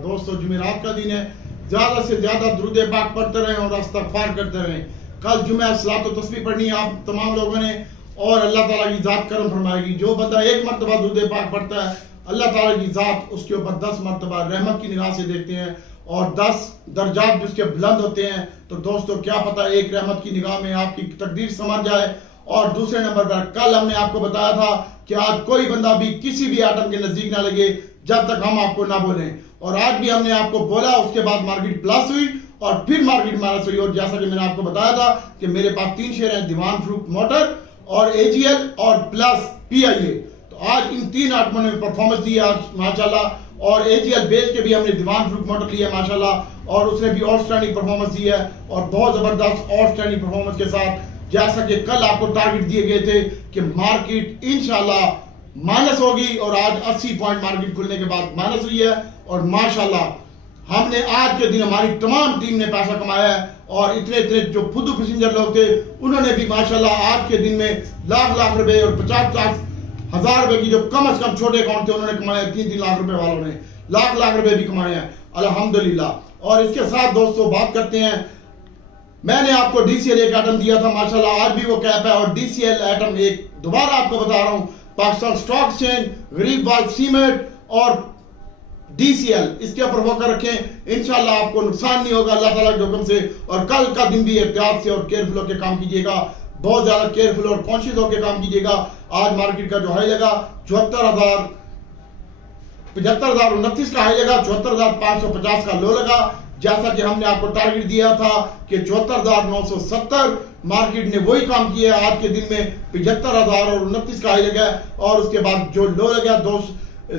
दोस्तों, जुमेरात का दिन है, ज्यादा से ज्यादा दुरूद पाक पढ़ते रहें और इस्तगफार करते रहें। कल जुमे सलात व तस्बीह पढ़नी है आप तमाम लोगों ने, और अल्लाह ताला की जात करम फरमाएगी। जो बंदा एक मरतबा दुरूद पाक पढ़ता है, अल्लाह ताला की जात उसके ऊपर 10 मरतबा रहमत की निगाह से देखते हैं और 10 दर्जात जिसके बुलंद होते हैं। तो दोस्तों, क्या पता एक रहमत की निगाह में आपकी तकदीर समझ जाए। और दूसरे नंबर पर कल हमने आपको बताया था कि आज कोई बंदा भी किसी भी आइटम के नजदीक ना लगे जब तक हम आपको ना बोलें, और आज भी हमने आपको बोला। उसके बाद मार्केट प्लस हुई और फिर मार्केट माइनस हुई। और जैसा कि मैंने आपको बताया था कि मेरे पास 3 शेयर हैं, दीवान फ्रूट मोटर और AGL और प्लस PIA। तो आज इन 3 आइटमों ने परफॉर्मेंस दी आज माशाल्लाह। और AGL बेच के भी हमने दीवान फ्रूट मोटर लिया माशाल्लाह, और उसने भी आउटस्टैंडिंग परफॉर्मेंस दी है और बहुत जबरदस्त आउटस्टैंडिंग परफॉर्मेंस के साथ। जैसा कि कल आपको टारगेट दिए गए थे कि मार्केट इंशाल्लाह माइनस होगी, और आज 80 पॉइंट मार्केट खुलने के बाद माइनस हुई है। और माशाल्लाह हमने आज के दिन हमारी तमाम टीम ने पैसा कमाया है, और इतने जो फुदू पैसेंजर लोग थे उन्होंने भी माशाल्लाह आज के दिन में लाख रुपए और 50 हजार रुपए की जो कम से कम छोटे अकाउंट थे उन्होंने कमाए। 3 लाख रुपए वालों ने लाख रुपए भी कमाए हैं अल्हम्दुलिल्लाह। और इसके साथ दोस्तों बात करते हैं, मैंने आपको DCL एक आइटम दिया था माशाल्लाह, आज भी वो कैप है। और DCL आइटम एक दोबारा आपको बता रहा हूं, Pakistan stock exchange, Gharibwal cement और DCL, इसके ऊपर फोकस रखें। इंशाल्लाह आपको नुकसान नहीं होगा अल्लाह ताला के हुक्म से। और कल का दिन भी एहतियात से और केयरफुल होकर काम कीजिएगा, बहुत ज्यादा केयरफुल और कॉन्शियस होकर काम कीजिएगा। आज मार्केट का जो हाई लगा 74,029 का हाई लगा, 74,550 का लो लगा। जैसा कि हमने आपको टारगेट दिया था कि 74,970, मार्केट ने वही काम किया है। आज के दिन में 75,029 का हाई लगा, और उसके बाद जो लो लगा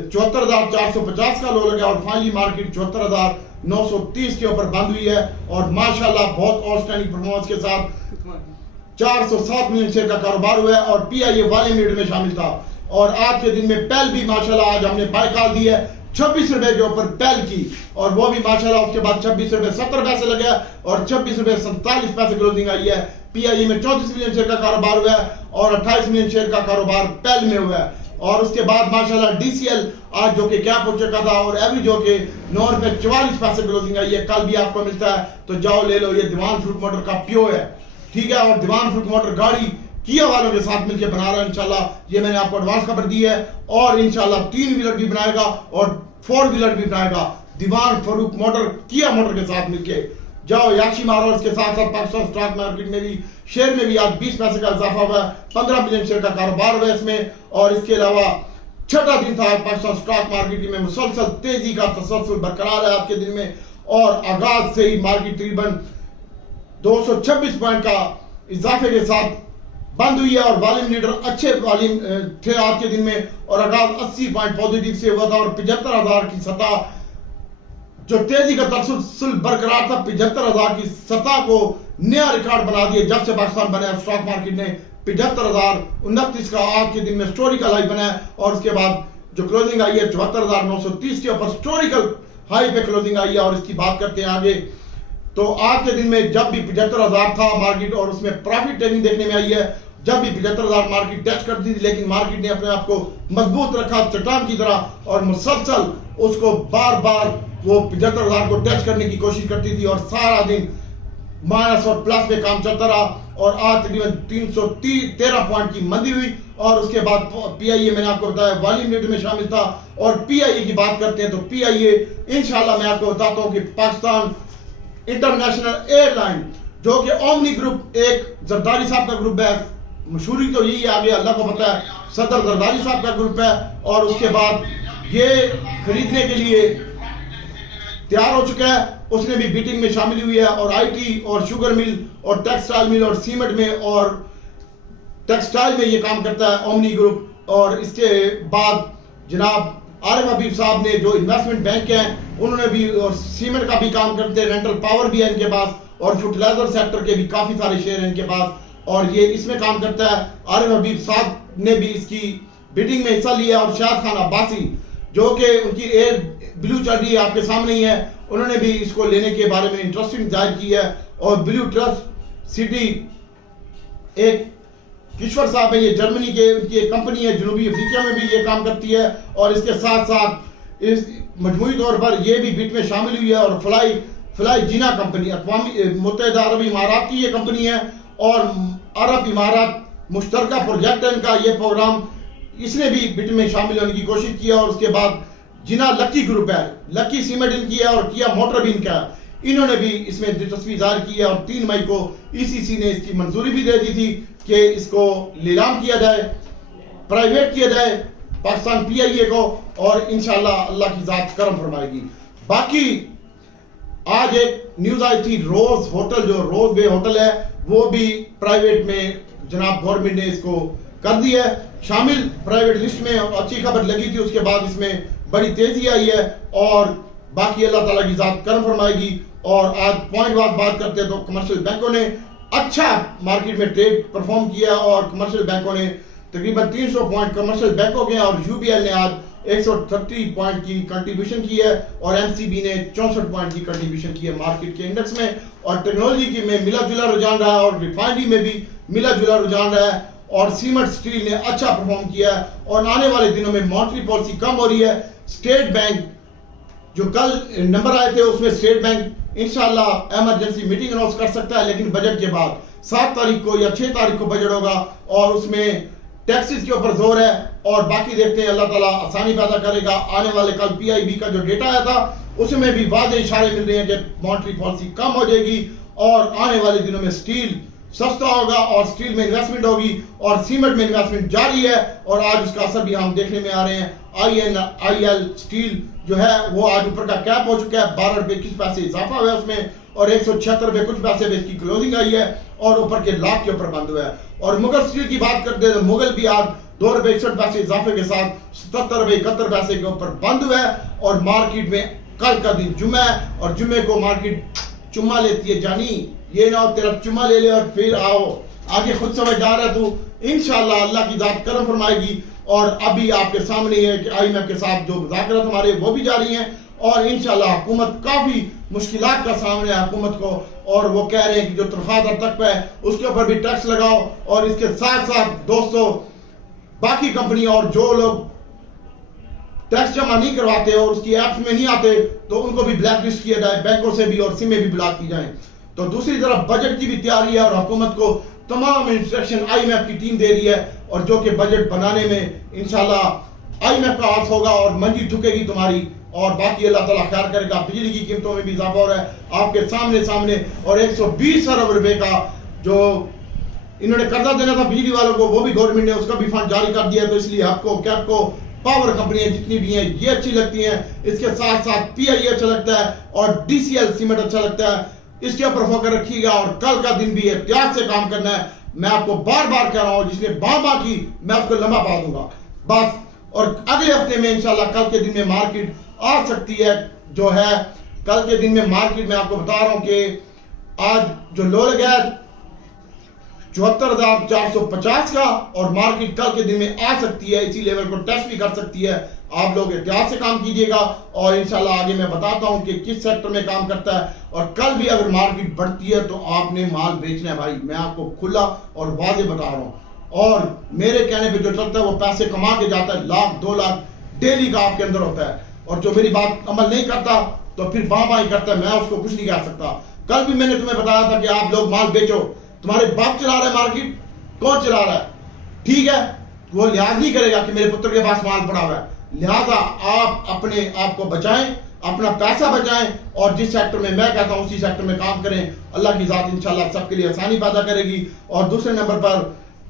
74,450 का लो लगा, और फाइनली मार्केट 74,930 के ऊपर बंद हुई है। और माशाल्लाह बहुत आउटस्टैंडिंग परफॉर्मेंस के साथ 407 मिलियन शेयर का कारोबार हुआ है, और PIA वाले मीटर में शामिल था। और आज के दिन में पेल भी माशाल्लाह आज हमने बाय कॉल दी है 26 रुपए के ऊपर पेल की, और वो भी माशाल्लाह उसके बाद 26 रुपए 70 पैसे लगे और 26 रुपए 47 पैसे क्लोजिंग आई है। PIA में 34 मिलियन शेयर का कारोबार हुआ है और 28 मिलियन शेयर का कारोबार पेल में हुआ है। और उसके बाद माशाल्लाह DCL आज जो कि कैप हो चुका था, और एवरेज जो कि 9 रुपए 44 पैसे क्लोजिंग आई है। कल भी आपको मिलता है तो जाओ ले लो, ये दीवान फ्रूट मोटर का प्योर है, ठीक है। और दीवान फ्रूट मोटर गाड़ी किया वालों के साथ मिलकर बना रहा है इंशाल्लाह। ये मैंने आपको एडवांस खबर दी है, और इंशाल्लाह 3 व्हीलर भी बनाएगा और 4 व्हीलर भी बनाएगा दीवान फ्रूट मोटर किया मोटर के साथ मिलके। जाओ याशी मारो। इसके साथ साथ पाकिस्तान स्टॉक मार्केट में भी शेयर में भी आज 20 पैसे का इजाफा हुआ है, 15 मिलियन शेयर का कारोबार हुआ इसमें। और इसके अलावा छठा दिन था पाकिस्तान स्टॉक मार्केट में, मुसलसल तेजी का तसलसल बरकरार है आज के दिन में। और आगाज से ही मार्केट तकरीबन 226 पॉइंट का इजाफे के साथ बंद हुई है, और वॉल्यूम लीडर अच्छे वॉल्यूम थे आज के दिन में। और आगाज 80 पॉइंट पॉजिटिव से हुआ था, और 75,000 की सतह जो तेजी का तसलसल बरकरार था, 75,000 की सतह को नया रिकॉर्ड बना दिया जब से पाकिस्तान बना। स्टॉक मार्केट ने 75,029 का आज के दिन में हिस्टोरिकल हाई बनाया, और उसके बाद जो क्लोजिंग आई है 74,930 के ऊपर हिस्टोरिकल हाई पे क्लोजिंग आई है। और इसकी बात करते हैं आगे, तो आज के दिन में जब भी 75,000 था मार्केट, और उसमें प्रॉफिट टेकिंग देखने में आई है। जब भी 75,000 मार्केट टच करती थी, लेकिन मार्केट ने अपने आप को मजबूत रखा चट्टान की तरह, और मुसलसल उसको बार वो 75,000 को टच करने की कोशिश करती थी, और सारा दिन माइनस और प्लस पे काम चलता रहा। और आज तकरीबन 313 पॉइंट की मंदी हुई। और उसके बाद PIA मैंने आपको बताया वॉल्यूम लीडर में शामिल था। और PIA की बात करते हैं तो PIA इंशाल्लाह मैं आपको बताता हूं कि पाकिस्तान इंटरनेशनल एयरलाइन जो कि ओमनी ग्रुप, एक जरदारी साहब का ग्रुप है, मशहूरी तो यही आगे अल्लाह को पता है, सदर जरदारी साहब का ग्रुप है। और उसके बाद ये खरीदने के लिए तैयार हो चुका है, उसने भी बीटिंग में शामिल हुई है। और IT और शुगर मिल और टेक्सटाइल मिल और सीमेंट में और टेक्सटाइल में ये काम करता है ओमनी ग्रुप। और इसके बाद जनाब आरिफ हबीब साहब ने जो इन्वेस्टमेंट बैंक हैं उन्होंने भी, और सीमेंट का भी काम करते हैं, रेंटल पावर भी है इनके पास, और फर्टिलाइजर सेक्टर के भी काफी सारे शेयर हैं इनके पास, और ये इसमें काम करता है। आरिफ हबीब साहब ने भी इसकी बिडिंग में हिस्सा लिया। और शाद खान अब्बासी जो कि उनकी एयर ब्लू चल रही है आपके सामने ही है, उन्होंने भी इसको लेने के बारे में इंटरेस्टिंग जाहिर की है। और ब्लू ट्रस्ट सिटी एक किश्वर साहब है, ये जर्मनी के, उनकी एक कंपनी है, जनूबी अफ्रीका में भी ये काम करती है और इसके साथ साथ इस मजमूई तौर पर ये भी बिट में शामिल हुई है। और फ्लाई जिना कंपनी अक़वामी मुत्तहिदा अरब इमारात की ये कंपनी है और अरब इमारात मुश्तरका प्रोजेक्ट है इनका ये प्रोग्राम, इसने भी बिट में शामिल होने की कोशिश की है। और उसके बाद जिना लकी ग्रुप है, लकी सीमेंट इनकी है और किया मोटर भी इनका है, इन्होंने भी इसमें दिलचस्पी जाहिर की है और 3 मई को ईसीसी ने इसकी मंजूरी भी दे दी थी कि इसको नीलाम किया जाए, प्राइवेट किया जाए पाकिस्तान पीआईए को, और इंशाल्लाह अल्लाह की जात करम फरमाएगी। बाकी आज एक न्यूज आई थी, रोज होटल जो रोज बे होटल है वो भी प्राइवेट में जनाब गवर्नमेंट ने इसको कर दिया है शामिल प्राइवेट लिस्ट में, और अच्छी खबर लगी थी। उसके बाद इसमें बड़ी तेजी आई है और बाकी अल्लाह ताला की जात करम फरमाएगी। और आज पॉइंट बात करते हैं तो कमर्शियल बैंकों ने अच्छा मार्केट में ट्रेड परफॉर्म किया और कमर्शियल बैंकों ने तकरीबन 300 पॉइंट कमर्शियल बैंकों के, और यूबीएल ने आज 130 पॉइंट की कंट्रीब्यूशन की है और एमसीबी ने 64 पॉइंट की कंट्रीब्यूशन की है मार्केट के इंडेक्स में। और टेक्नोलॉजी की में मिला जुला रुझान रहा है और रिफाइनरी में भी मिला जुला रुझान रहा है और सीमेंट स्टील ने अच्छा परफॉर्म किया है। और आने वाले दिनों में मॉनेटरी पॉलिसी कम हो रही है। स्टेट बैंक जो कल नंबर आए थे उसमें स्टेट बैंक इंशाल्लाह इमरजेंसी मीटिंग अनाउंस कर सकता है, लेकिन बजट के बाद 7 तारीख को या 6 तारीख को बजट होगा और उसमें टैक्सेस के ऊपर जोर है। और बाकी देखते हैं, अल्लाह ताला आसानी पैदा करेगा। आने वाले कल पीआईबी का जो डेटा आया था उसमें भी वाज़ेह इशारे मिल रहे हैं कि मॉनेटरी पॉलिसी कम हो जाएगी और आने वाले दिनों में स्टील सस्ता होगा और स्टील में इन्वेस्टमेंट होगी और सीमेंट में इन्वेस्टमेंट जारी है और आज उसका असर भी हम देखने में आ रहे हैं। INIL स्टील जो है वो आज ऊपर का कैप हो चुका है, 12 रुपए 21 पैसे इजाफा हुआ है उसमें और 176 रुपए कुछ पैसे में इसकी क्लोजिंग आई है और ऊपर के लाख के ऊपर बंद हुआ है। और मुगल स्टील की बात करते हैं तो मुगल भी आज 2 रुपए 61 पैसे इजाफे के साथ 77 रुपए 71 पैसे के ऊपर बंद हुआ है। और मार्केट में कल का दिन जुम्मा है और जुम्मे को मार्केट चुम्मा लेती है, जानी ये ना हो तेरा चुम्मा ले ले और फिर आओ, आगे खुद समझदार है तू, इंशाल्लाह अल्लाह की जात करम फरमाएगी। और अभी आपके सामने है कि IMF के साथ जो मुज़ाकरात हमारे वो भी जारी हैं और इंशाल्लाह हुकूमत काफी मुश्किलात का सामने है हुकूमत को, और वो कह रहे हैं कि जो तरफादर तक है उसके ऊपर भी टैक्स लगाओ। और इसके साथ साथ दोस्तों बाकी कंपनी और जो लोग टैक्स जमा नहीं करवाते और उसकी एप्स में नहीं आते तो उनको भी ब्लैक लिस्ट किया जाए, बैंकों से भी और सिमें भी ब्लॉक की जाए। तो दूसरी तरफ बजट की भी तैयारी है और हुकूमत को तमाम इंस्ट्रक्शन IMF की टीम दे रही है और जो कि बजट बनाने में इंशाल्लाह IMF का हाथ होगा और मंजी झुकेगी तुम्हारी। और बाकी अल्लाह ताला खैर करेगा। बिजली की कीमतों में भी इजाफा हो रहा है आपके सामने और 120 अरब रुपए का जो इन्होंने कर्जा देना था बिजली वालों को वो भी गवर्नमेंट ने उसका भी फंड जारी कर दिया। तो इसलिए आपको कैपको पावर कंपनियां जितनी भी हैं ये अच्छी लगती हैं। इसके साथ साथ PIE अच्छा लगता है और DCL सीमेंट अच्छा लगता है, इसके ऊपर फोकस रखिएगा और कल का दिन भी एहतियात से काम करना है। मैं आपको बार बार कह रहा हूं, जिसने बाबा की मैं उसको लंबा पा दूंगा बस। और अगले हफ्ते में इंशाल्लाह कल के दिन में मार्केट आ सकती है जो है कल के दिन में मार्केट में आपको बता रहा हूं कि आज जो लो लगा है 74,450 का और मार्केट कल के दिन में आ सकती है, इसी लेवल को टेस्ट भी कर सकती है। आप लोग एहतियात से काम कीजिएगा और इंशाल्लाह आगे मैं बताता हूं कि किस सेक्टर में काम करता है। और कल भी अगर मार्केट बढ़ती है तो आपने माल बेचना है भाई, मैं आपको खुला और वाज़ेह बता रहा हूं। और मेरे कहने पे जो चलता है वो पैसे कमा के जाता है, 1,00,000 2 लाख डेली का आपके अंदर होता है। और जो मेरी बात अमल नहीं करता तो फिर बाई करता है, मैं उसको कुछ नहीं कह सकता। कल भी मैंने तुम्हें बताया था कि आप लोग माल बेचो, तुम्हारे बाप चला रहा है मार्केट, कौन चला रहा है, ठीक है, वो लिहाज नहीं करेगा कि मेरे पुत्र के पास माल पड़ा हुआ है। लिहाजा आप अपने आप को बचाएं, अपना पैसा बचाएं और जिस सेक्टर में मैं कहता हूं उसी सेक्टर में काम करें। अल्लाह की जात इंशाल्लाह सबके लिए आसानी पैदा करेगी। और दूसरे नंबर पर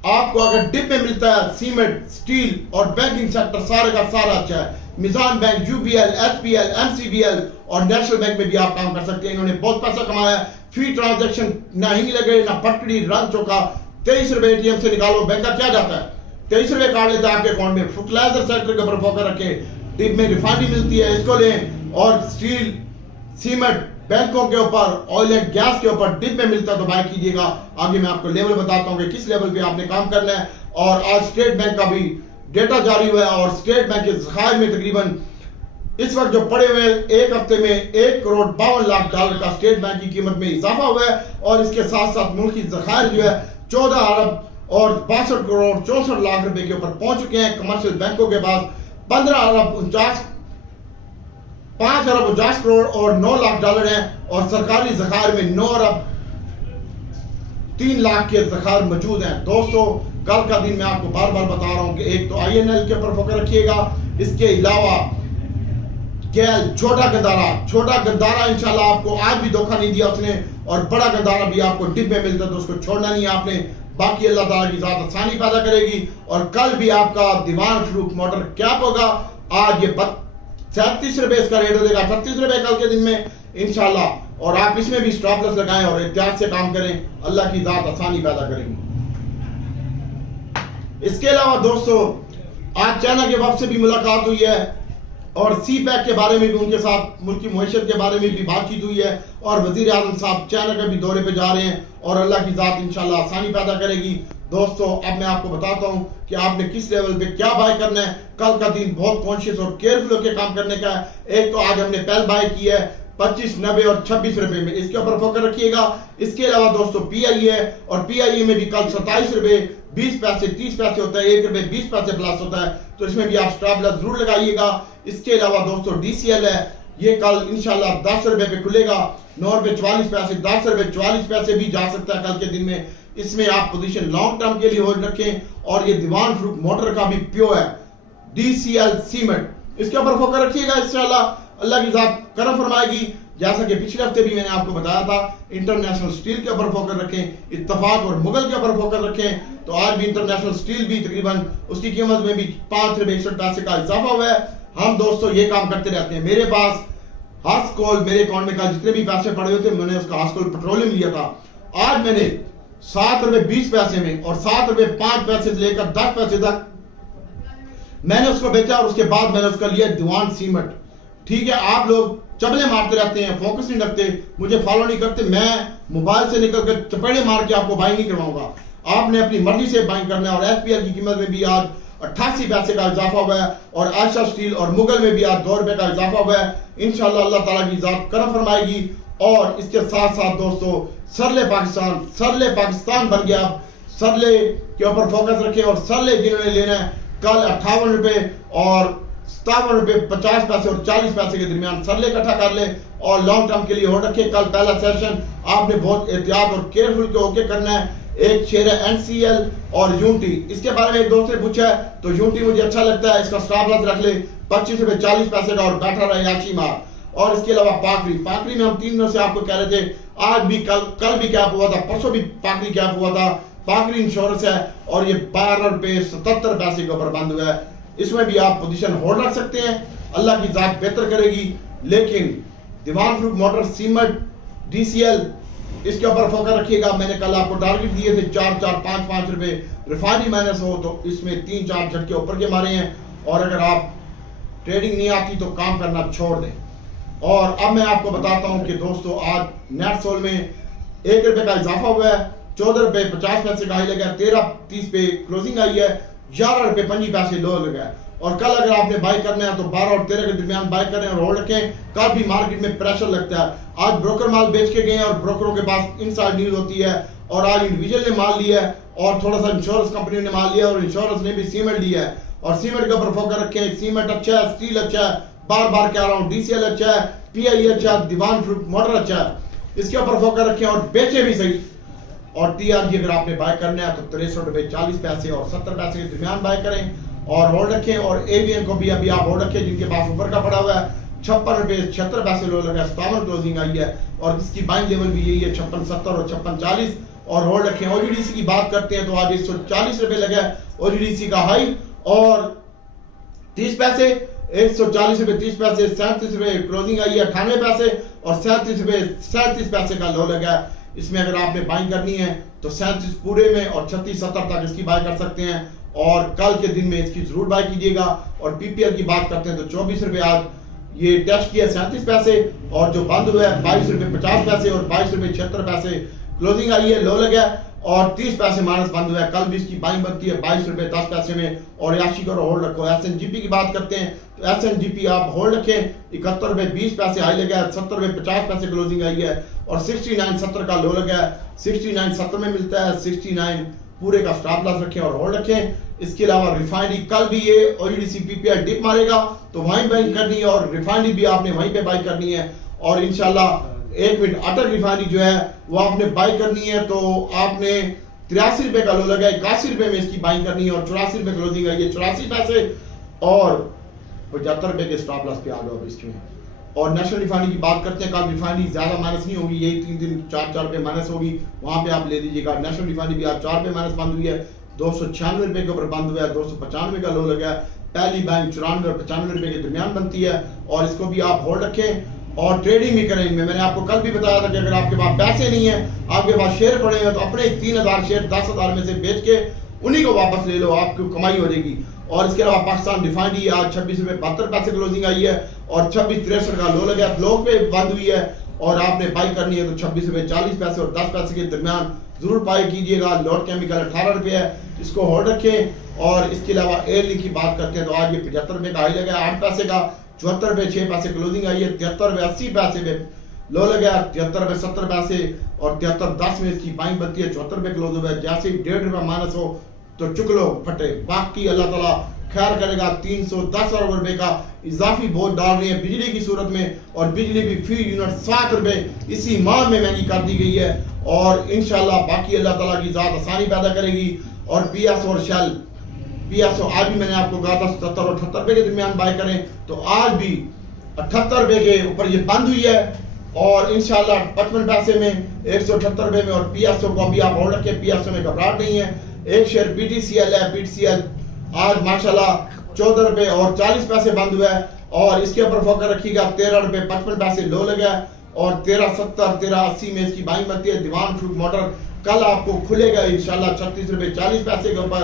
आपको अगर डिप में मिलता है सीमेंट, स्टील और बैंकिंग सेक्टर सारे का सारा अच्छा है। मिजान बैंक, UBL, HPL, MCBL और नेशनल बैंक में भी आप काम कर सकते हैं। इन्होंने बहुत पैसा कमाया है, फी ट्रांजैक्शन ना हिंग लगे ना पटड़ी रंग चौका। 23 रुपए ATM से निकालो, बैंक का क्या जाता है, 23 रुपए काट लेता है आपके अकाउंट में। फर्टिलाइजर सेक्टर के ऊपर फोकस रखे, डिप में रिफाइनरी मिलती है इसको लें। और स्टील, सीमेंट, बैंकों के ऊपर, ऑयल एंड गैस के ऊपर डिप में मिलता है तो बाय कीजिएगा। आगे मैं आपको लेवल बताता हूं कि किस लेवल पे आपने काम करना है। और आज स्टेट बैंक का भी डेटा जारी हुआ है और स्टेट बैंक के ज़खायर में तकरीबन इस वक्त जो पड़े हुए एक हफ्ते में $1,52,00,000 का स्टेट बैंक की कीमत में इजाफा हुआ है। और इसके साथ साथ मुल्क की ज़खायर जो है 14 अरब और 62 करोड़ 64 लाख रुपए के ऊपर पहुंच चुके हैं। कमर्शियल बैंकों के पास 5 अरब 50 करोड़ और 9 लाख डॉलर हैं और सरकारी ज़खायर में 9 अरब 3 लाख के ज़खायर मौजूद हैं। दोस्तों कल का दिन मैं आपको बार बार बता रहा हूं कि एक तो INL के ऊपर फोकस रखिएगा, इसके अलावा गैल छोटा गंदारा इंशाल्लाह आपको आज भी धोखा नहीं दिया उसने, और बड़ा गंदारा भी आपको डिप में मिलता है तो उसको छोड़ना नहीं है आपने। बाकी अल्लाह ताला की ज़ात आसानी पैदा करेगी और कल भी आपका दीवान फरूख मोटर कैप होगा। आज ये 37 रुपए इसका रेट हो जाएगा, 38 रुपए कल के दिन में इंशाल्लाह। और आप इसमें भी स्टॉप लॉस लगाएं और एहतियात से काम करें, अल्लाह की ज़ात आसानी पैदा करेगी। इसके अलावा दोस्तों आज चाइना के वक्त से भी मुलाकात हुई है और CPEC के बारे में भी उनके साथ मुल्क की मुआशरत के बारे में भी बातचीत हुई है और वजीर आज़म साहब चाइना के भी दौरे पे जा रहे हैं और अल्लाह की ज़ात इंशाल्लाह आसानी पैदा करेगी। दोस्तों अब मैं आपको बताता हूं कि आपने किस लेवल पे क्या बाय करना है। कल का दिन बहुत कॉन्शियस और केयरफुल होकर काम करने का है। एक तो आज हमने पहल बाय की है 25, 90 और 26 रुपए में, इसके ऊपर फोकस रखिएगा। इसके अलावा दोस्तों PIA है और PIA में भी कल 27 रुपए 20 पैसे 30 पैसे होता है, 1 रुपए 20 पैसे प्लस होता है, तो इसमें भी आप स्टॉप लॉस जरूर लगाइएगा। इसके अलावा दोस्तों DCL है, ये कल इंशाल्लाह 10 रुपए पे खुलेगा, 9 रुपए 44 पैसे 10 रुपए 44 पैसे भी जा सकता है कल के दिन में। इसमें आप पोजीशन लॉन्ग टर्म के लिए होल्ड रखें और ये दीवान फरूख मोटर का भी प्योर है DCL सीमेंट, इसके ऊपर फोकस रखिएगा। इंशाल्लाह अल्लाह की ज़ात करम फरमाएगी। जैसा कि पिछले हफ्ते भी मैंने आपको बताया था इंटरनेशनल स्टील के ऊपर फोकस रखें, इत्तफाक और मुगल के ऊपर फोकस रखें। तो आज भी इंटरनेशनल स्टील भी तकरीबन उसकी कीमत में भी 5 रुपए 61 पैसे का इजाफा हुआ है। हम दोस्तों ये काम करते रहते हैं। मेरे पास हास्कोल मेरे अकाउंट में कल जितने भी पैसे पड़े हुए थे मैंने उसका हास्कोल पेट्रोलियम लिया था। आज मैंने 7 रुपए 20 पैसे में और 7 रुपए 5 पैसे से लेकर 10 पैसे तक मैंने उसको बेचा और उसके बाद मैंने उसका लिया दीवान सीमेंट। ठीक है, आप लोग चबले मारते रहते हैं, फोकस नहीं रखते, मुझे फॉलो नहीं करते, मैं मोबाइल से निकल कर चपेड़े मार के आपको बाइंग नहीं करवाऊंगा। आपने अपनी मर्जी से बाइंग करना है। और SPL की कीमत में भी आज 88 पैसे का इजाफा हुआ है और आयशा स्टील और मुगल में भी आज 2 रुपए का इजाफा हुआ है। इंशाल्लाह अल्लाह ताला की ज़ात करम फरमाएगी। और इसके साथ साथ दोस्तों सरले पाकिस्तान बन गया। सरले के ऊपर फोकस रखें और सरले जिन्होंने लेना है कल 58 रुपए और 57 रुपए 50 पैसे और 40 पैसे के दरमियान सरले इकट्ठा कर ले और लॉन्ग टर्म के लिए होल्ड रखे। कल पहला सेशन आपने बहुत एहतियात और केयरफुल के होके करना है। एक शेयर है NCL और यूनिटी, इसके बारे में एक दोस्त ने पूछा है तो यूनिटी मुझे अच्छा लगता है, इसका स्टॉप लॉस रख ले 25 रुपए 40 पैसे का और बैठा रहे याची मार। और इसके अलावा पाकरी में हम 3 दिनों से आपको कह रहे थे, आज भी कल भी कैप हुआ था, परसों भी पाकरी कैप हुआ था। पाकरी इंश्योरेंस है और ये 12 रुपए 77 पैसे के ऊपर बंद हुआ है। इसमें भी आप पोजीशन होल्ड रख सकते हैं, अल्लाह की ज़ात बेहतर करेगी। लेकिन दीवान फरूख मोटर सीमेंट DCL इसके ऊपर फोकस रखिएगा। मैंने कल आपको टारगेट दिए थे 4-5 रुपए रिफाइनरी माइनस हो तो इसमें 3-4 झटके ऊपर के मारे हैं। और अगर आप ट्रेडिंग नहीं आती तो काम करना छोड़ दें। और अब मैं आपको बताता हूं कि दोस्तों आज नेट सोल में 1 रुपए का इजाफा हुआ है, 14 रुपए 50 पैसे का हाई लगा, 13.30 पे क्लोजिंग आई है, 11 रुपए 25 पैसे लो लगा है। और कल अगर आपने बाय करना है तो 12 और 13 के दरमियान बाय करें और होल्ड रखें। कल भी मार्केट में प्रेशर लगता है। आज ब्रोकर माल बेच के गए हैं और ब्रोकरों के पास इनसाइड न्यूज होती है और आज इंडिविजुअल ने माल लिया है और थोड़ा सा इंश्योरेंस कंपनी ने माल लिया और इंश्योरेंस ने भी सीमेंट लिया है। और सीमेंट के ऊपर फोकस रखें। सीमेंट अच्छा है, स्टील अच्छा है, बार बार कह रहा हूँ, DCL अच्छा है, PIA अच्छा है, दीवान फरूख मोटर अच्छा है, इसके ऊपर फोकस रखें और बेचे भी सही। और TRG अगर आपने बाय करना है तो 63 रुपए 40 पैसे और 70 पैसे के दरमियान बाय करें और होल्ड रखें। और AVN को भी अभी आप होल्ड रखें जिनके पास ऊपर का पड़ा हुआ है, 56 रुपए 76 पैसे लो लगा, 57 क्लोजिंग आई है और इसकी बाइंग लेवल भी यही है 56.70 और 56.40 और होल्ड रखें। OGDC की बात करते हैं तो आज 140 रुपए लगा है OGDC का हाई और 30 पैसे, 140 रुपए 30 पैसे, 37 रुपए क्लोजिंग आई है, 98 पैसे और 37 रुपए 37 पैसे का लो लगा है। इसमें अगर आपने बाइंग करनी है तो 37 पूरे में और 36-70 तक इसकी बाय कर सकते हैं और कल के दिन में इसकी जरूर बाय कीजिएगा। और PPL की बात करते हैं तो 24 रुपए आज ये टेस्ट किया 37 पैसे और जो बंद हुआ है 22 रुपए 50 पैसे और 22 रुपए 76 पैसे क्लोजिंग आई है, लो लगा और 30 पैसे माइनस बंद हुआ है। कल भी इसकी बाइंग बनती है 22 रुपए 10 पैसे में और याशी करो होल्ड रखो। SNGP की बात करते हैं तो SNGP आप होल्ड रखें, 71 रुपए 20 पैसे हाई लगा है, 70 रुपए 50 पैसे क्लोजिंग आई है और 69.70 का लो लगा है, 69.70 में मिलता है, पूरे का स्टॉप लॉस रखें और होल्ड रखें। इसके अलावा रिफाइनरी कल भी ये OEDC PPI डिप मारेगा तो वहीं बाइंग करनी है और रिफाइनरी भी आपने वहीं पे बाई करनी है। और इंशाल्लाह 1 मिनट अटल रिफाइनरी जो है वो आपने बाई करनी है तो आपने 83 रुपए का लो लगा 81 रुपए में इसकी बाइंग करनी है और 84 रुपए क्लोजिंग है, ये 84 पैसे और 75 रुपए के स्टॉप लॉस पे आ गए इसमें। और नेशनल रिफाइनरी की बात करते हैं, कल रिफाइनरी ज्यादा माइनस नहीं होगी, यही 3 दिन 4 रुपए माइनस होगी, वहां पे आप ले लीजिएगा। नेशनल रिफाइनरी भी आज 4 रुपए माइनस बंद हुई है, 296 रुपए के ऊपर बंद हुआ है, 295 का लो लगा है। पहली बैंक 94 और 95 रुपए के दरमियान बनती है और इसको भी आप होल्ड रखें और ट्रेडिंग भी करें। मैंने आपको कल भी बताया था कि अगर आपके पास पैसे नहीं है, आपके पास शेयर पड़े हैं तो अपने 3000 शेयर 10,000 में से बेच के उन्हीं को वापस ले लो, आपको कमाई हो जाएगी। और इसके अलावा पाकिस्तान रिफाइनरी आज 26 रुपए 72 पैसे क्लोजिंग आई है और 26.63 का लो लगा, ब्लॉक पे बंद हुई है और आपने बाई करनी है तो 26 रुपए 40 पैसे और 10 पैसे के दरमियान जरूर बाई कीजिएगा। लॉर्ड केमिकल 18 रुपए है, इसको होल्ड रखें। और इसके अलावा एयरलिंक की बात करते हैं तो आज ये 75 रुपए का हाई लगा 8 पैसे का, 74 रुपए 6 पैसे क्लोजिंग आई है, 73 रुपए 80 पैसे पे लो लगा, 73 रुपए 70 पैसे और 73.10 में इसकी बाइंग बनती है, 74 रुपए क्लोज हुआ है। जैसे ही 1.5 रुपए माइनस हो तो चुक लो फटे, बाकी अल्लाह ताला खैर करेगा। 310 अरब रुपए का इजाफी बोझ डाल रहे हैं बिजली की सूरत में और बिजली भी फी यूनिट 7 रुपए इसी माह में महंगी कर दी गई है और इंशाल्लाह बाकी अल्लाह ताला की जात आसानी पैदा करेगी। और PSO और शेल PSO आज भी मैंने आपको कहा था 77 और 78 रुपए के दरमियान बाय करें, तो आज भी 78 रुपए के ऊपर ये बंद हुई है और इंशाल्लाह 55 पैसे में 178 रुपए में। और PSO को अभी आप होल्ड रखें, PSO में घबराहट नहीं है। एक शेयर PTCL है, PTCL आज माशाल्लाह 14 रुपए और 40 पैसे बंद हुआ है और इसके ऊपर फोकस रखिएगा। 13 रुपए 55 पैसे लो लगा है और 13.70 13.80 में इसकी बाइंग बनती है। दीवान फ्रूट मोटर कल आपको खुलेगा इंशाल्लाह 36 रुपए 40 पैसे के ऊपर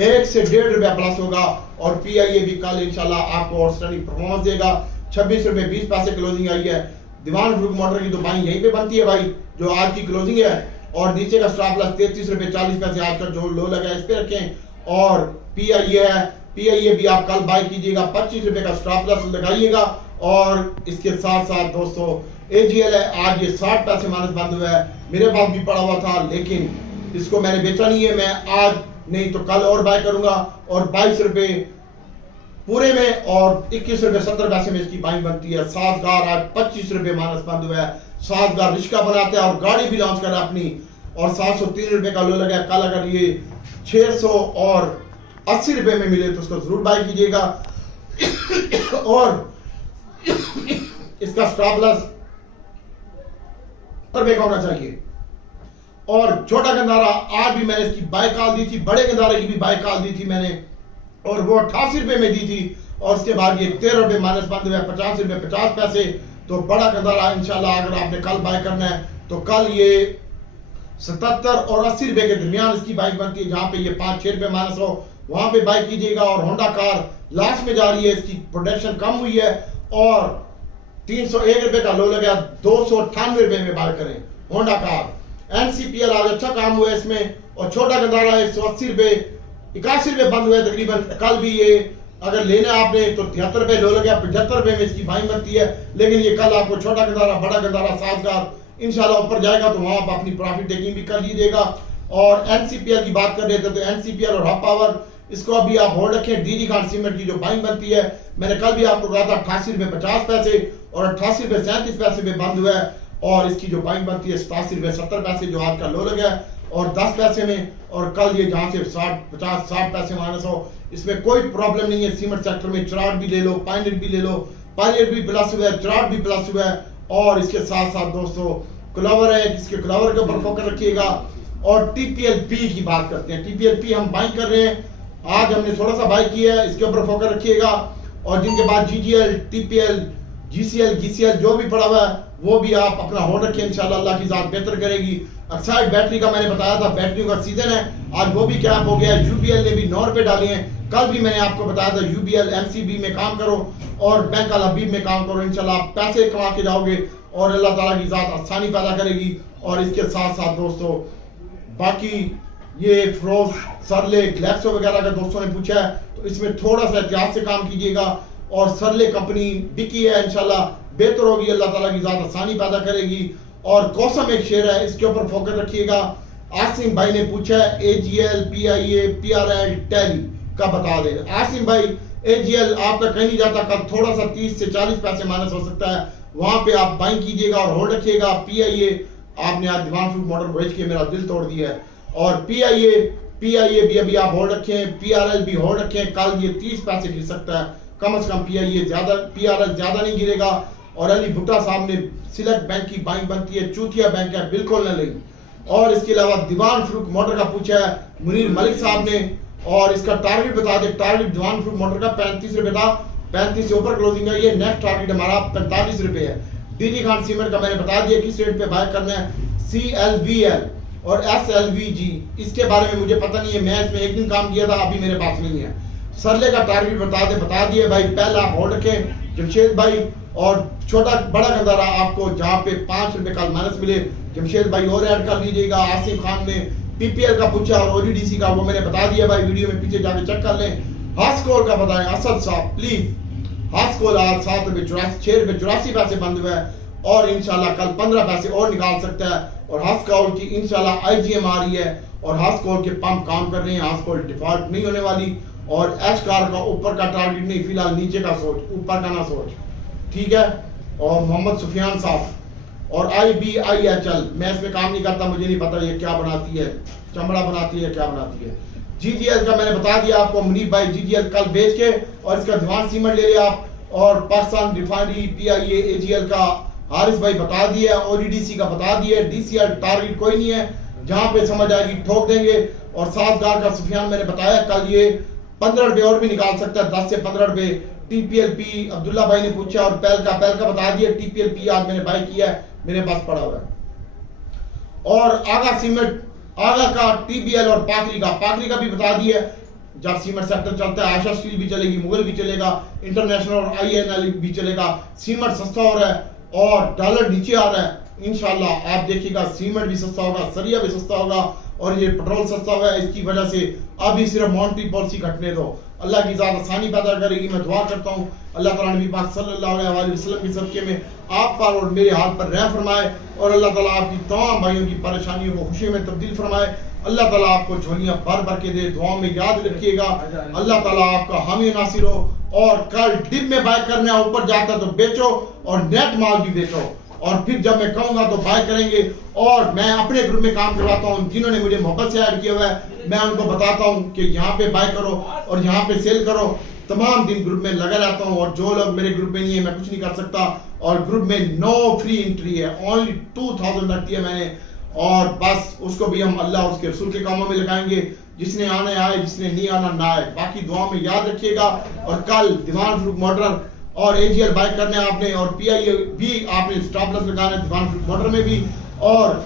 1 से 1.5 रुपया प्लस होगा और PIA भी कल इंशाल्लाह आपको आउटस्टैंडिंग परफॉर्मेंस देगा। 26 रुपए 20 पैसे क्लोजिंग आई है। दीवान फ्रूट मोटर की तो बाइंग यहीं पे बनती है भाई, जो आज की क्लोजिंग है। और नीचे का स्टॉप लॉस 33 रुपए 40 पैसे आज का जो लो लगा है इस पे रखें। और PIA है, PIA भी आप कल बाय कीजिएगा, 25 रुपए का स्टॉप लॉस लगाइएगा। और इसके साथ साथ दोस्तों AGL है, आज ये 60 पैसे माइनस बंद हुआ है, मेरे पास भी पड़ा हुआ था लेकिन इसको मैंने बेचा नहीं है, मैं आज नहीं तो कल और बाय करूंगा। और 22 रुपए पूरे में और 21 रुपए 70 पैसे में इसकी बाइंग बनती है। साजगार आज 25 रुपए माइनस बंद हुआ है। साजगार रिश्का बनाते हैं और गाड़ी भी लॉन्च कर रहा है अपनी और 703 रुपए का लो लगा है। कल अगर ये 600 और 80 रुपए में मिले तो उसको जरूर बाय कीजिएगा। और इसका स्टॉप लॉस रुपए का होना चाहिए। और छोटा गंदारा आज भी मैंने इसकी बाय कॉल दी थी, बड़े गंदारे की भी बाय कॉल दी थी मैंने और वो 88 रुपए में दी थी और उसके बाद ये 13 रुपए माइनस बंद हुआ 85 रुपए 50 पैसे। तो बड़ा गंदारा इंशाल्लाह अगर आपने कल बाय करना है तो कल ये 77 और 80 रुपए के दरमियान इसकी बाइक बनती है, जहां पे ये 5-6 रुपए माइनस हो वहां पे बाइक कीजिएगा। और होंडा कार लास्ट में जा रही है, इसकी प्रोडक्शन कम हुई है और 301 रुपए का लो लगा, 298 रुपए में बाय करें होंडा कार। NCPL आज अच्छा काम हुआ है इसमें और छोटा गंदारा 180 रुपए 81 रुपए बंद हुए तकरीबन। कल भी ये अगर लेना आपने तो 73 रुपए लो लगा, 75 रुपए में इसकी बाइंग बनती है। लेकिन ये कल आपको छोटा गंदारा बड़ा गंदारा साजगार इंशाल्लाह ऊपर जाएगा तो वहां आप अपनी प्रॉफिट टेकिंग भी कर लीजिएगा। और NCPL की बात कर रहे थे तो NCPL और हब पावर इसको अभी आप होल्ड रखें। DG खान सीमेंट की जो बाइंग बनती है, मैंने कल भी आपको कहा था 88 रुपए 50 पैसे और 88 रुपए 37 पैसे में बंद हुआ है और इसकी जो बाइंग बनती है 87 रुपए 70 पैसे जो आज का लो लगा है और 10 पैसे में। और कल ये जहां से 60 पैसे माइनस हो, इसमें कोई प्रॉब्लम नहीं है। सीमेंट सेक्टर में चराट भी ले लो, पायनियर भी ले लो, पायनियर भी प्लस हुआ है, चराट भी प्लस हुआ है। और इसके साथ साथ दोस्तों क्लावर है, इसके क्लावर के ऊपर फोकस रखिएगा। और TPLP की बात करते हैं, TPLP हम बाइंग कर रहे हैं, आज हमने थोड़ा सा बाई किया है, इसके ऊपर फोकस रखिएगा। और जिनके पास GGL TPL GCL GCL जो भी पड़ा हुआ है वो भी आप अपना होल्ड रखिए, इंशाल्लाह अल्लाह की जात बेहतर करेगी। ऑक्साइड बैटरी का मैंने बताया था, बैटरियों का सीजन है, आज वो भी कैप हो गया है। UBL ने भी 9 रुपए डाले हैं। कल भी मैंने आपको बताया था UBL MCB में काम करो और बैंक अल हबीब में काम करो, इंशाल्लाह आप पैसे कमा के जाओगे और अल्लाह ताला की जात आसानी पैदा करेगी। और इसके साथ साथ दोस्तों बाकी ये फ्रोज सरले ग्लैक्सो वगैरह का दोस्तों ने पूछा है तो इसमें थोड़ा सा एहतियात से काम कीजिएगा। और सरले कंपनी बिकी है, इंशाल्लाह बेहतर होगी, अल्लाह ताला की जात आसानी पैदा करेगी। और कौसम एक शेयर है, इसके ऊपर फोकस रखिएगा। आसिम भाई ने पूछा है AGL, PIA, PRL, टैली का बता दें। आसिम भाई AGL आपका कहीं नहीं जाता, कल थोड़ा सा 30 से 40 पैसे माइनस हो सकता है, वहां पे आप बाइंग कीजिएगा और होल्ड रखिएगा। PIA आपने आज दीवान फ्रूट मोटर भेज के मेरा दिल तोड़ दिया है, और PIA भी अभी आप होल्ड रखें, PRL भी होल्ड रखें, कल ये 30 पैसे गिर सकता है कम से कम। PRL ज्यादा नहीं गिरेगा। और अली भुट्टा साहब ने सिलेक्ट बैंक की बाइंग बनती है, चूतिया बैंक है, बिल्कुल न लें। और इसके अलावा दीवान फ्रूट मोटर का पूछा है मुनीर मलिक साहब ने, और इसका टारगेट बता दे। टारगेट दीवान फ्रूट मोटर का 35 रुपए था, 35 से ऊपर क्लोजिंग है। ये नेक्स्ट टारगेट हमारा 45 रुपए है। डीजी खान सीमेंट का मैंने बता दिया किस रेट पे बाय करना है। CLVL और SLVG इसके बारे में मुझे पता नहीं है, मैं इसमें एक दिन काम किया था, अभी मेरे पास नहीं है। सरले का टारगेट बता दिए भाई, पहला आप होल्ड रखें जमशेद भाई, और छोटा बड़ा गंदारा आपको जहां पे 5 रुपए कल माइनस मिले जमशेद भाई और ऐड कर लीजिएगा। आसिम खान ने PPL का पूछा और OGDC का, वो मैंने बता दिया भाई, वीडियो में पीछे जाके चेक कर लें। हास्कोल का बताएं असद साहब प्लीज। हास्कोल आज 7 रुपए 84 पैसे बंद हुआ है, और इंशाल्लाह कल 15 पैसे और निकाल सकता है। और हास्कोल की इंशाल्लाह IGM आ रही है, और हास्कोल के पंप काम कर रहे हैं, हास्कोल डिफॉल्ट नहीं होने वाली। और एच कार का ऊपर का टारगेट नहीं, फिलहाल नीचे का सोच, ऊपर का ना सोच, ठीक है। और मोहम्मद सुफियान साहब और IBIHL, मैं इसमें काम नहीं करता, मुझे नहीं पता ये क्या बनाती है, चमड़ा बनाती है क्या बनाती है। GGL का मैंने बता दिया आपको, मुनीब भाई GGL कल बेच के और इसका दीवान सीमेंट ले लिया आप। और पाकिस्तान रिफाइनरी PIA AGL का हारिस भाई बता दिया, OGDC का बता दिया। DCL टारगेट कोई नहीं है, जहां पे समझ आएगी ठोक देंगे। और साफगार का सुफियान मैंने बताया कल ये 15 रुपए और भी निकाल सकता है, 10 से 15 रुपए। TPLP अब्दुल्ला भाई ने पूछा, और पैल का बता दिया। TPLP आज मैंने बाय किया है, मेरे पास पड़ा हुआ है। और आगा सीमेंट, आगा का TBL और पाकरी का भी बता दिया। जब सीमेंट सेक्टर चलता है, आशा स्टील भी चलेगी, मुगल भी चलेगा, इंटरनेशनल और INL भी चलेगा। सीमेंट सस्ता हो रहा है और डॉलर नीचे आ रहा है, इंशाल्लाह आप देखिएगा सीमेंट भी सस्ता होगा, सरिया भी सस्ता होगा, और ये पेट्रोल सस्ता हुआ है। इसकी वजह से अभी सिर्फ मॉनेटरी पॉलिसी घटने दो, अल्लाह की ज़ात आसानी पैदा करेगी। मैं दुआ करता हूँ अल्लाह ताला नबी पाक सल्लल्लाहु अलैहि वसल्लम के सदके में आप पर और मेरे हाथ पर रहम फरमाए, और अल्लाह ताला आपकी तमाम भाइयों की परेशानियों को खुशी में तब्दील फरमाए। अल्लाह ताला आपको झोलियां भर भर के दे। दुआ में याद रखिएगा, अल्लाह ताला आपका हामी नासिर हो। और कल डिप में बाय करना है, ऊपर जाता तो बेचो और नेट माल भी बेचो, और फिर जब मैं कहूंगा तो बाय करेंगे। और मैं अपने ग्रुप में काम करवाता हूँ, जिन्होंने मुझे मोहब्बत से ऐड किया हुआ है, मैं उनको बताता हूँ कि यहाँ पे बाय करो और यहाँ पे सेल करो। तमाम दिन ग्रुप में लगा रहता हूँ, और जो लोग मेरे ग्रुप में नहीं है मैं कुछ नहीं कर सकता। और ग्रुप में नो फ्री एंट्री है, ओनली 2000 रखी है मैंने, और बस उसको भी हम अल्लाह उसके रसूल के कामों में लगाएंगे। जिसने आने आए, जिसने नहीं आना ना आए। बाकी दुआ में याद रखिएगा। और कल दीवान फ्रूट मोटर और AGL बाय करने आपने, और PIA भी आपने स्टॉप लॉस लगाना है दीवान फ्रूट मोटर में भी। और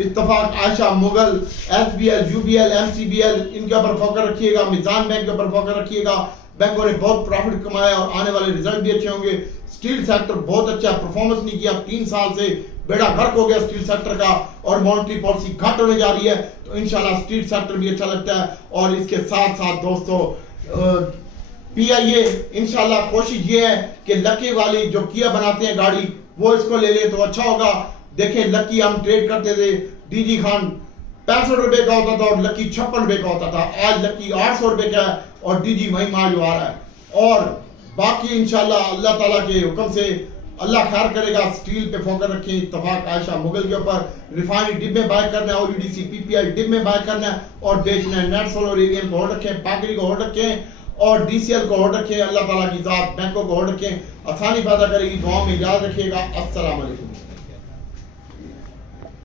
इत्तफाक Ayesha Mughal, SBL, UBL, MCBL इनके ऊपर फोकस रखिएगा। मिजान बैंक के ऊपर फोकस रखिएगा। बैंकों ने बहुत प्रॉफिट कमाया और आने वाले रिजल्ट भी अच्छे होंगे। स्टील सेक्टर बहुत अच्छा परफॉर्मेंस नहीं किया, 3 साल से बेड़ा गर्क हो गया स्टील सेक्टर का, और मॉनेटरी पॉलिसी घट होने जा रही है, तो इंशाल्लाह स्टील सेक्टर भी अच्छा लगता है। और इसके साथ साथ दोस्तों PIA इंशाल्लाह कोशिश ये है कि लकी वाली जो किया बनाते हैं गाड़ी, वो इसको ले ले तो अच्छा होगा। देखें लकी हम ट्रेड करते थे, DG खान 65 रुपए का होता था और लकी 56 रुपए का होता था। आज लकी 800 रुपए का है और DG वही माल जो आ रहा है। और बाकी इंशाल्लाह अल्लाह ताला के हुक्म से अल्लाह खैर करेगा। स्टील पे फोकस रखें। इत्तफाक आयशा मुगल के ऊपर रिफाइनरी डिब में बाय करना है, OGDC PPI डिब में बाय करना है और बेचना है। नेट सोलर एरियन को होल्ड रखें, पाकरी को होल्ड रखें और DCL को होल्ड रखें। अल्लाह ताला की जात बैंकों को होल्ड रखें, आसानी पैदा करेगी। दुआ में याद रखिएगा। अस्सलाम वालेकुम।